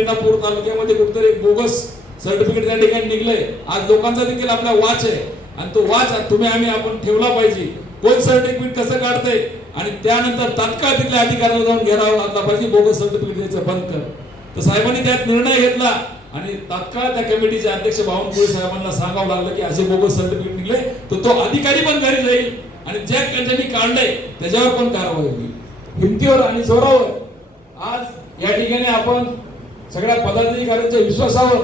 रेणापूर तालुक्यामध्ये कुठेतरी एक बोगस सर्टिफिकेट त्या ठिकाणी निघलंय. आज लोकांचा देखील आपला वाच आहे. आणि तो वाच तुम्ही आम्ही आपण ठेवला पाहिजे. कोण सर्टिफिकेट कसं काढतंय? आणि त्यानंतर तात्काळ तिथल्या अधिकाऱ्याला जाऊन घेरावा लागला पाहिजे बोगस सर्टिफिकेट द्यायचं बंद कर. तर साहेबांनी त्यात निर्णय घेतला. आणि तात्काळ त्या कमिटीचे अध्यक्ष बावनकुळे साहेबांना सांगावं लागलं की असे बोगस सर्टिफिकेट निघले तर तो अधिकारी पण घरी जाईल. आणि ज्या ज्यांनी काढलंय त्याच्यावर पण कारवाई होईल. भिंतीवर आणि जोरावर. आज या ठिकाणी आपण सगळ्या पदाधिकाऱ्यांच्या विश्वासावर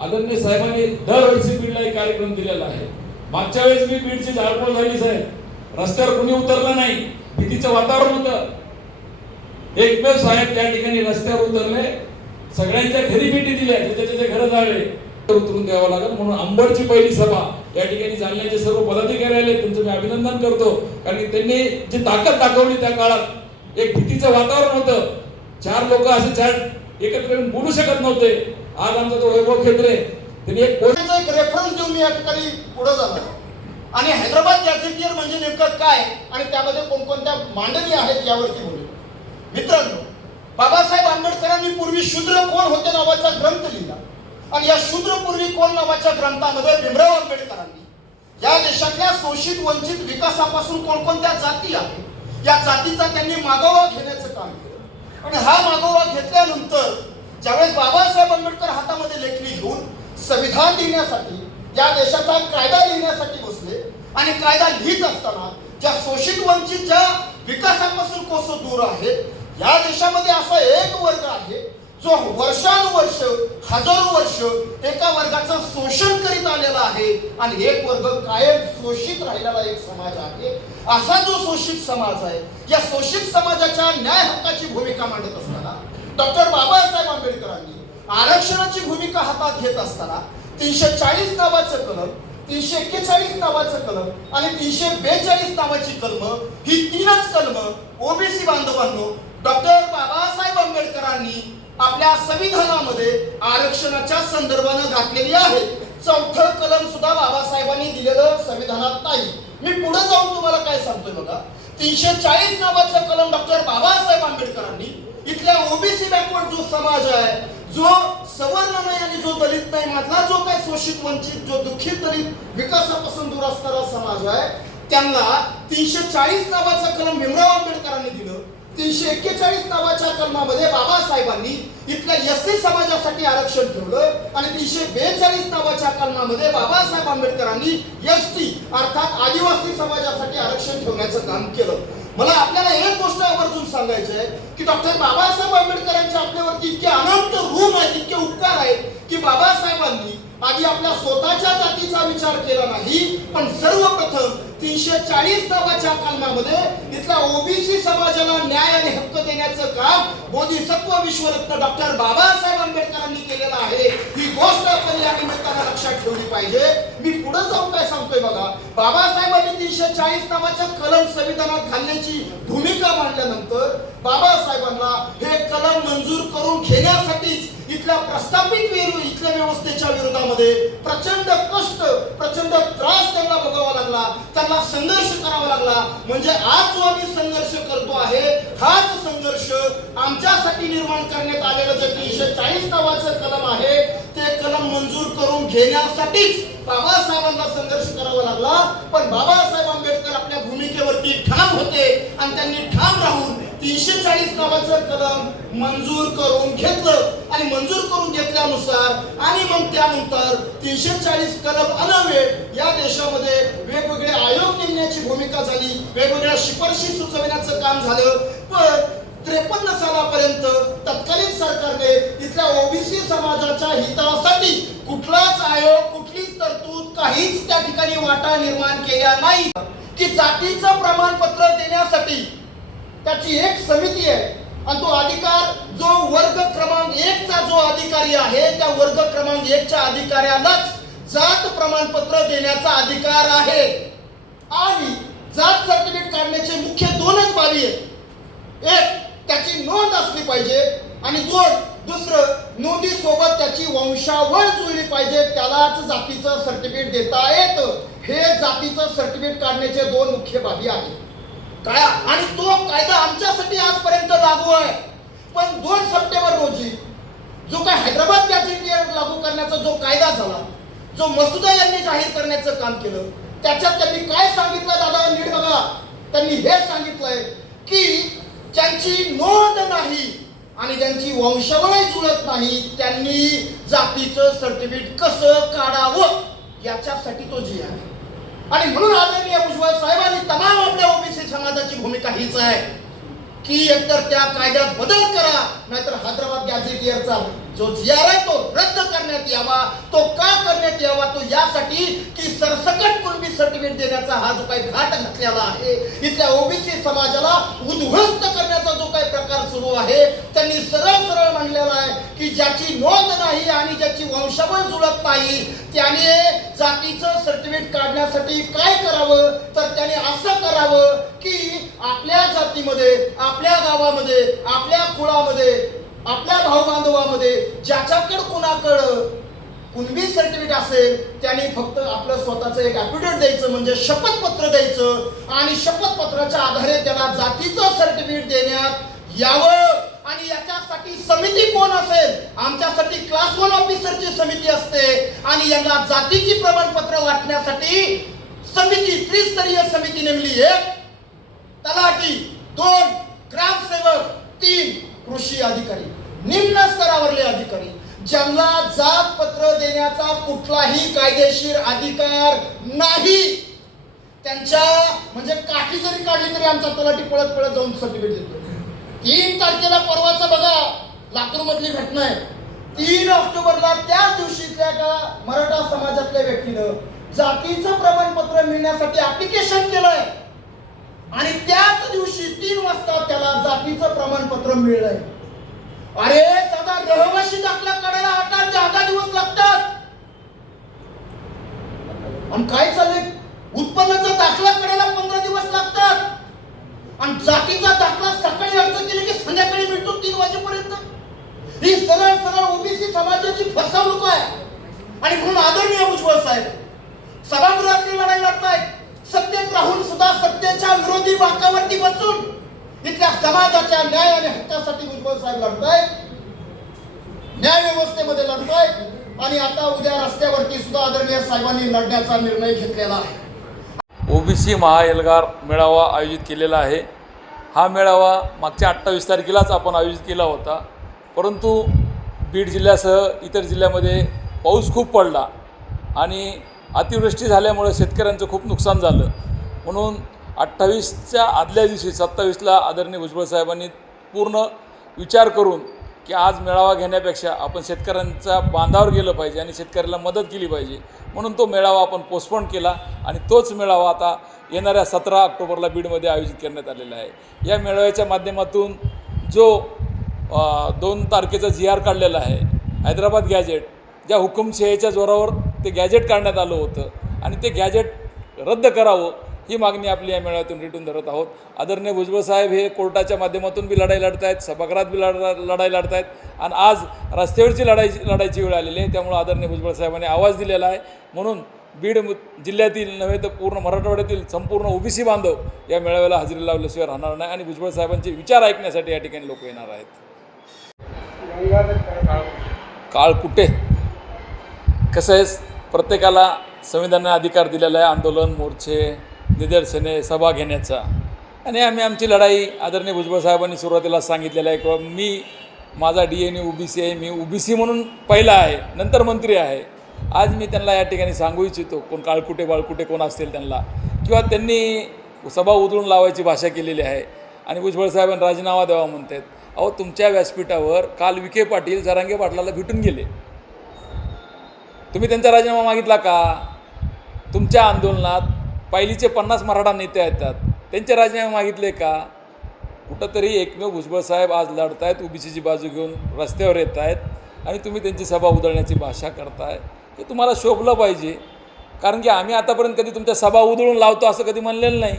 आदरणीय साहेबांनी दरवर्षी बीडला एक कार्यक्रम दिलेला आहे. मागच्या वेळेस मी बीडची जाळपोळ झाली साहेब. रस्त्यावर कुणी उतरलं नाही. भीतीचं वातावरण होतं. एकमेव साहेब त्या ठिकाणी रस्त्यावर उतरले. सगळ्यांच्या घरी भेटी दिल्या. ज्याच्या त्याच्या घर जाळले उतरून द्यावं लागेल. म्हणून अंबडची पहिली सभा या ठिकाणी जालन्याचे सर्व पदाधिकारी आले. त्यांचं मी अभिनंदन करतो. कारण की त्यांनी जी ताकद दाखवली त्या काळात एक भीतीचं वातावरण होतं. चार लोक असे चार एकत्र येऊन बोलू शकत नव्हते. आज आमचा जो वैभव खेत्रे त्यांनी एक पोस्ट एक रेफरन्स देऊन मी या ठिकाणी पुढे झालो आणि हैदराबाद गॅझेटियर म्हणजे नेमकं काय? आणि त्यामध्ये कोणकोणत्या मांडणी आहेत यावरती बोलू. मित्रांनो बाबासाहेब आंबेडकरांनी पूर्वी शूद्र कोण होते नावाचा ग्रंथ लिहिला. आणि या शूद्र पूर्वी कोण नावाच्या ग्रंथामध्ये भीमराव आंबेडकरांनी या देशातल्या शोषित वंचित विकासापासून कोणकोणत्या जाती आहेत या जातीचा त्यांनी मागोवा घेण्याचं काम केलं. आणि हा मागोवा घेतल्यानंतर ज्यावेळेस बाबासाहेब आंबेडकर हातामध्ये लेखणी घेऊन संविधान लिहिण्यासाठी या देशाचा कायदा लिहिण्यासाठी बसले आणि कायदा लिहित असताना ज्या शोषित वंचित ज्या विकासापासून कोसो दूर आहेत या देशामध्ये असा एक वर्ग आहे जो वर्षानुवर्ष हजारो वर्ष एका वर्गाचं शोषण करीत आलेला आहे आणि एक वर्ग कायम शोषित राहिलेला एक समाज आहे. असा जो शोषित समाज आहे या शोषित समाजाच्या न्याय हक्काची भूमिका मांडत असताना डॉक्टर बाबासाहेब आंबेडकरांनी आरक्षणाची भूमिका हातात घेत असताना तीनशे चाळीस नावाचं कलम तीनशे एक्केचाळीस नावाचं कलम आणि तीनशे बेचाळीस नावाची कलम ही तीनच कलम ओबीसी बांधवांनो डॉक्टर बाबासाहेब आंबेडकरांनी आपल्या संविधानामध्ये आरक्षणाच्या संदर्भानं घातलेली आहे चौथं कलम सुद्धा बाबासाहेबांनी दिलेलं संविधानात नाही. मी पुढे जाऊन तुम्हाला काय सांगतोय बघा? तीनशे चाळीस नावाचं कलम डॉक्टर बाबासाहेब आंबेडकरांनी इथल्या ओबीसी बॅकवर्ड जो समाज आहे जो सवर्ण नाही आणि जो दलित नाही मधला जो काही शोषित वंचित जो दुःखित दलित विकासापासून दूर असणारा समाज आहे त्यांना तीनशे चाळीस नावाचं कलम भीमराव आंबेडकरांनी दिलं. तीनशे एक्केचाळीस नावाच्या कलमामध्ये बाबासाहेबांनी इथल्या एस सी समाजासाठी आरक्षण ठेवलं आणि तीनशे बेचाळीस नावाच्या कलमामध्ये बाबासाहेब आंबेडकरांनी एस टी अर्थात आदिवासी समाजासाठी आरक्षण ठेवण्याचं काम केलं. मला आपल्याला एक गोष्ट आवर्जून सांगायची आहे की डॉक्टर बाबासाहेब आंबेडकरांच्या आपल्यावरती इतके अनंत ऋण आहेत इतके उपकार आहेत की बाबासाहेबांनी आधी आपल्या स्वतःच्या जातीचा विचार केला नाही पण सर्वप्रथम तीनशे चाळीस नावाच्या कलमामध्ये इथल्या ओबीसी समाजाला न्याय आणि हक्क देण्याचं काम बोधिसत्व विश्वरत्न डॉक्टर बाबासाहेब आंबेडकरांनी केलेलं आहे. ही गोष्ट आपण या निमित्तानं लक्षात ठेवली पाहिजे. मी पुढे जाऊन काय सांगतोय बघा बाबासाहेबांनी तीनशे चाळीस नावाचं कलम संविधानात घालण्याची भूमिका मांडल्यानंतर बाबासाहेबांना हे कलम मंजूर करून घेण्यासाठीच इथल्या प्रस्थापित व्यवस्थेच्या प्रचंड कष्ट प्रचंड त्रास त्यांना भोगावा लागला. त्यांना संघर्ष करावा लागला. म्हणजे आज जो आम्ही संघर्ष करतो आहे हाच संघर्ष आमच्यासाठी निर्माण करण्यात आलेलं जे तीनशे चाळीस नावाचं कलम आहे ते कलम मंजूर करून घेण्यासाठीच बाबासाहेबांना संघर्ष करावा लागला. पण बाबासाहेब आंबेडकर आपल्या भूमिकेवरती ठाम होते आणि त्यांनी ठाम तीनशे चाळीस नावाचं कलम मंजूर करून घेतलं. आणि मंजूर करून घेतल्यानुसार आणि मग त्यानंतर तीनशे चाळीस कलम अनवे या देशामध्ये वेगवेगळे आयोग नेमण्याची भूमिका झाली. वेगवेगळ्या शिफारशी सुचवण्याचं काम झालं. पण त्रेपन्न सालापर्यंत तत्कालीन सरकारने इथल्या ओबीसी समाजाच्या हितासाठी कुठलाच आयोग कुठलीच तरतूद काहीच त्या ठिकाणी वाटा निर्माण केल्या नाही की जातीचं प्रमाणपत्र देण्यासाठी त्याची एक समिती आहे. आणि तो अधिकार जो वर्ग क्रमांक एकचा जो अधिकारी आहे त्या वर्ग क्रमांक एकच्या अधिकाऱ्यालाच जात प्रमाणपत्र देण्याचा अधिकार आहे. आणि जात सर्टिफिकेट काढण्याचे मुख्य दोनच बाबी आहेत. एक त्याची नोंद असली पाहिजे. आणि दोन दुसरं नोंदी सोबत त्याची वंशावळ जुळली पाहिजे. त्यालाच जातीचं सर्टिफिकेट देता येतं. हे जातीचं सर्टिफिकेट काढण्याचे दोन मुख्य बाबी आहेत. काय? आणि तो कायदा आमच्यासाठी आजपर्यंत लागू आहे. पण दोन सप्टेंबर रोजी जो काय हैदराबाद गॅझेटियर लागू करण्याचा जो कायदा झाला जो मसुदा यांनी जाहीर करण्याचं काम केलं त्याच्यात त्यांनी काय सांगितलं दादा? नीट बघा. त्यांनी हे सांगितलंय की ज्यांची नोंद नाही आणि ज्यांची वंशावळ जुळत नाही त्यांनी जातीचं सर्टिफिकेट कसं काढावं? याच्यासाठी तो जी आहे. आणि म्हणून आदरणीय भुजबळ साहेबांनी तमाम आपल्या ओबीसी समाजाची भूमिका हीच आहे की एकतर त्या कायद्यात बदल करा नाहीतर हैदराबाद गॅझेटियरचा जो जी आर आहे तो रद्द करण्यात यावा तो का करण्यात यावा तो यासाठी की सरसकट कुणबी सर्टिफिकेट देण्याचा हा जो काही घाट घातलेला आहे इथल्या ओबीसी समाजाला उद्ध्वस्त करण्याचा जो काही प्रकार सुरू आहे त्यांनी सरळ सरळ म्हणलेला आहे की ज्याची नोंद नाही आणि ज्याची वंशावळ जुळत नाही त्याने जातीचं काढण्यासाठी काय करावं? तर त्याने असं करावं की आपल्या जातीमध्ये आपल्या गावामध्ये आपल्या कुळामध्ये आपल्या भाऊ बांधवामध्ये ज्याच्याकडं कुणाकडं कुणबी सर्टिफिकेट असेल त्याने फक्त आपलं स्वतःचं एक ॲफिडेविट द्यायचं म्हणजे शपथपत्र द्यायचं. आणि शपथपत्राच्या आधारे त्याला जातीचं सर्टिफिकेट देण्यात यावं. आणि याच्यासाठी समिती कोण असेल? आमच्यासाठी क्लास वन ऑफिसरची समिती असते. आणि यांना जातीची प्रमाणपत्र वाटण्यासाठी समिती त्रिस्तरीय समिती नेमली एक. तलाठी दोन. ग्रामसेवक तीन. कृषी अधिकारी. निम्न स्तरावरले अधिकारी. ज्यांना जात पत्र देण्याचा कुठलाही कायदेशीर अधिकार नाही. त्यांच्या म्हणजे काठी जरी काढली तरी आमचा तलाठी पळत पळत जाऊन सर्टिफिकेट देतो तीन तारखेला परवाचा बघा लातूर मधली घटना आहे. तीन ऑक्टोबरला त्याच दिवशीतल्या एका मराठा समाजातल्या व्यक्तीनं जातीचं प्रमाणपत्र मिळण्यासाठी ऍप्लिकेशन केलंय. आणि त्याच दिवशी तीन वाजता त्याला जातीचं प्रमाणपत्र मिळलंय. अरे सदा रहवाशी दाखला काढायला आठ ते दहा दिवस लागतात. आणि काय चाललंय? उत्पन्नाचा दाखला काढायला पंधरा दिवस लागतात. आणि जातीचा दाखला ही सरळ सरळ ओबीसी समाजाची फसवणूक आहे. आणि म्हणून आदरणीय उज्ज्वल साहेब सभागृहातली लढाई लढतायत. सत्तेत राहून सुद्धा सत्तेच्या विरोधी वाकावरती बसून इथल्या समाजाच्या न्याय आणि हक्कासाठी भुजबळ साहेब लढतायत. न्याय व्यवस्थेमध्ये लढतायत. आणि आता उद्या रस्त्यावरती सुद्धा आदरणीय साहेबांनी लढण्याचा निर्णय घेतलेला आहे. ओबीसी महाएल्गार मेळावा आयोजित केलेला आहे. हा मेळावा मागच्या अठ्ठावीस तारखेलाच आपण आयोजित केला होता. परंतु बीड जिल्ह्यासह इतर जिल्ह्यामध्ये पाऊस खूप पडला आणि अतिवृष्टी झाल्यामुळे शेतकऱ्यांचं खूप नुकसान झालं. म्हणून अठ्ठावीसच्या आदल्या दिवशी सत्तावीसला आदरणीय भुजबळ साहेबांनी पूर्ण विचार करून की आज मेळावा घेण्यापेक्षा आपण शेतकऱ्यांच्या बांधावर गेलं पाहिजे आणि शेतकऱ्याला मदत केली पाहिजे. म्हणून तो मेळावा आपण पोस्टपोन केला आणि तोच मेळावा आता येणाऱ्या सतरा ऑक्टोबरला बीडमध्ये आयोजित करण्यात आलेला आहे. या मेळाव्याच्या माध्यमातून जो दोन तारखेचा जी आर काढलेला आहे. हैदराबाद गॅजेट ज्या हुकुमशेहीच्या जोरावर ते गॅजेट काढण्यात आलं होतं आणि ते गॅजेट रद्द करावं ही मागणी आपली या मेळाव्यातून रिटून धरत आहोत. आदरणीय भुजबळ साहेब हे कोर्टाच्या माध्यमातून बी लढाई लढत आहेत सभागृहात बी लढा लढाई लढत आहेत आणि आज रस्त्यावरची लढाई लढायची वेळ आलेली आहे. त्यामुळे आदरणीय भुजबळ साहेबांनी आवाज दिलेला आहे. म्हणून बीड जिल्ह्यातील नव्हे तर पूर्ण मराठवाड्यातील संपूर्ण ओबीसी बांधव या मेळाव्याला हजेरी लावल्याशिवाय राहणार नाही आणि भुजबळ साहेबांचे विचार ऐकण्यासाठी या ठिकाणी लोक येणार आहेत. काळ कुठे? कसं आहे? प्रत्येकाला संविधानाने अधिकार दिलेला आहे आंदोलन मोर्चे निदर्शने सभा घेण्याचा. आणि आम्ही आमची लढाई आदरणीय भुजबळ साहेबांनी सुरुवातीला सांगितलेलं आहे किंवा मी माझा D N O B C आहे मी ओ बी सी म्हणून पहिला आहे नंतर मंत्री आहे. आज मी त्यांना या ठिकाणी सांगू इच्छितो कोण काळकुटे बाळकुटे कोण असतील त्यांना. किंवा त्यांनी सभा उधळून लावायची भाषा केलेली आहे. आणि भुजबळ साहेबांनी राजीनामा द्यावा म्हणतात. अहो तुमच्या व्यासपीठावर काल विखे पाटील जरांगे पाटलाला भेटून गेले. तुम्ही त्यांचा राजीनामा मागितला का? तुमच्या आंदोलनात पहिलीचे पन्नास मराठा नेते येतात. त्यांचे राजीनामे मागितले का? कुठंतरी एकमेव भुजबळ साहेब आज लढत आहेत ओबीसीची बाजू घेऊन रस्त्यावर येत आहेत आणि तुम्ही त्यांची सभा उधळण्याची भाषा करताय. ते तुम्हाला शोभलं पाहिजे. कारण की आम्ही आतापर्यंत कधी तुमच्या सभा उधळून लावतो असं कधी म्हणलेलं नाही.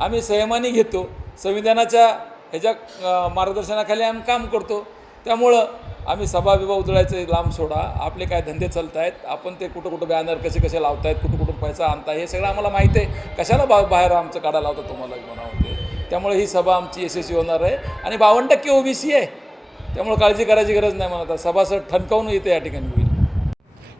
आम्ही संयमाने घेतो. संविधानाच्या ह्याच्या मार्गदर्शनाखाली आम्ही काम करतो. त्यामुळं आम्ही सभा बिभा उजळायचं लांब सोडा. आपले काय धंदे चालत आहेत आपण ते कुठं कुठं बॅनर कसे कसे लावतायत कुठं कुठून पैसा आणताय हे सगळं आम्हाला माहिती आहे. कशाला बा बाहेर आमचं काढा लावतं तुम्हाला म्हणावं ते. त्यामुळे ही सभा आमची यशस्वी होणार आहे. आणि बावन्न टक्के ओबीसी आहे. त्यामुळे काळजी करायची गरज नाही म्हणत आता सभासद ठणकावून येते या ठिकाणी.